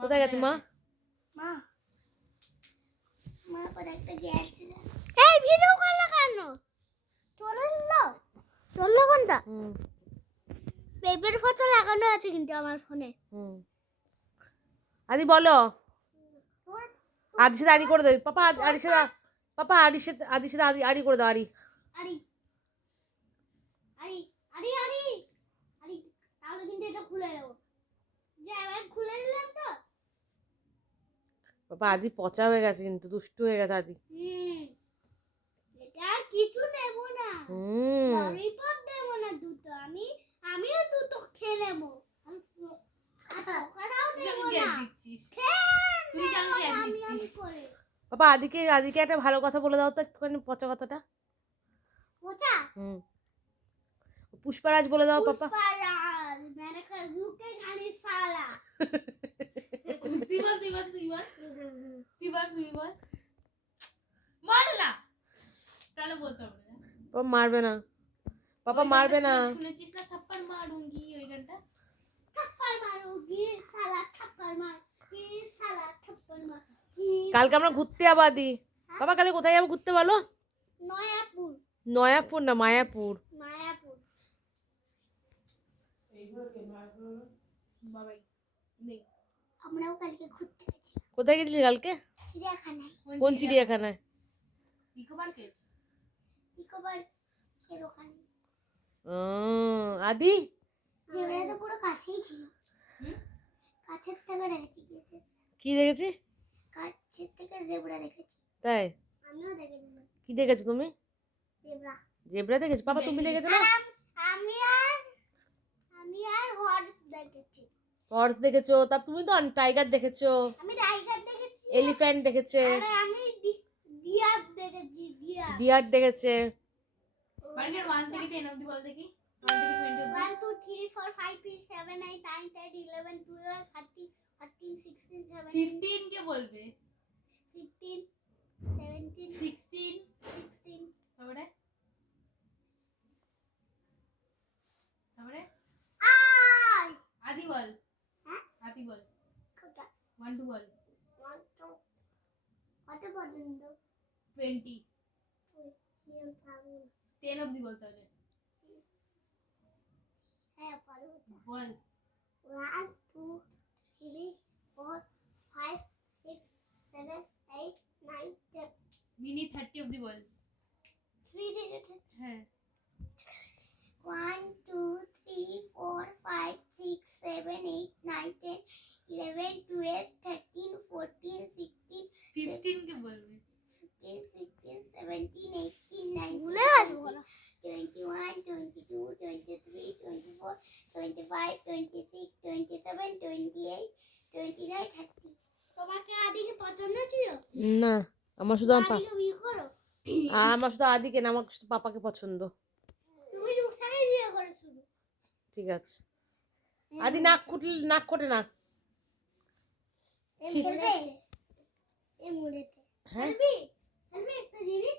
কোথায় গেছে মা? মা মা পরে একটা গেছে। এই ভিডিও করলা কেন? চললো কোনটা? বেবির ফটো লাগানো আছে কিন্তু আমার ফোনে। আদি বলো, আদির সাথে আড়ি করে দেবে পাপা। আদির সাথে পাপা আদির সাথে আড়ি করে দাও। আড়ি আড়ি আড়ি আড়ি আড়ি আড়ি তাহলে কিন্তু এটা খুলে দেবো। যে এবার খুলে দিলাম তো। পাপা আদি পচা হয়ে গেছে, কিন্তু দুষ্টু হয়ে গেছে আদি। এটা আর কিছু নেব না। ললিপপ দেব না দুটো। আমিও দুটো খেয়ে নেব। পাপা আদিকে একটা ভালো কথা বলে দাও তো, একটুখানি পচা কথাটা। পচা? পুষ্পারাজ বলে দাও পাপা। पुष्पराज मैंने कहा रुके गाने साला তুই বল মার না তাহলে বলতে হবে না। পাপা মারবে না, পাপা মারবে না। শুনেছিস না থাপ্পড় মারুঙ্গি ওই গানটা? থাপ্পড় মারুঙ্গি সালা থাপ্পড় মারুঙ্গি সালা থাপ্পড় মারুঙ্গি। কালকে আমরা ঘুরতে যাবো আদি। বাবা কালকে কোথায় যাবো ঘুরতে বলো? নয়াপুর। নয়াপুর না মায়াপুর। মায়াপুর। আমরাও কালকে ঘুরতে গেছি। কোথায় গেছিলি কালকে? চিড়িয়াখানায়। কোন চিড়িয়াখানায়? ইকো পার্কের ওখানে। আদি জেব্রা তো পুরো কাছেই ছিল। কাছের থেকে দেখেছি। কি দেখেছিস? কাছের থেকে জেব্রা দেখেছি। তাই? আমিও দেখেছি। কি দেখেছো তুমি? জেব্রা। জেব্রা দেখেছো? পাপা তুমি দেখেছো না? আমি আর হর্স দেখেছি। হর্স দেখেছো? তারপর তুমি তো টাইগার দেখেছো। আমি টাইগার দেখেছি। এলিফ্যান্ট দেখেছে। আরে আমি ডিয়ার দেখেছি। ডিয়ার দেখেছে। 1 থেকে 10 অবধি বল দেখি। 1 থেকে 20 অবধি। 1 2 3 4 5 6 7 8 9 10 11 12 13 14 16 17 15 কে বলবে। 15 17 16 তারপরে আদি বল। হ্যাঁ আদি বল। কত? 1 2 বল। 1 2 কত পর্যন্ত? 20 10 অবধি বল তাহলে। হ্যাঁ পারবো বল। 1 2 3 4 5 6 7 8 9 10 মিনি 30 অবধি বল। 3 থেকে হ্যাঁ 1 2 3 4 5 6 7 8 9 10 11 12 13 14 16 15 কে বলবে। 15 16 17 18 19 21 22 23 24 25 26 27 28 29 30 তোমাকে আদিকে পছন্দ ছিল না? আমার শুধু আদিকে বিয়ে করো। আমার শুধু আদিকে না, আমার শুধু পাপাকে পছন্দ। তুমি রুকসানাই বিয়ে করো শুধু। ঠিক আছে। আদি নাক কোটে না। এই মুড়েতে। হ্যাঁ একটা জিনিস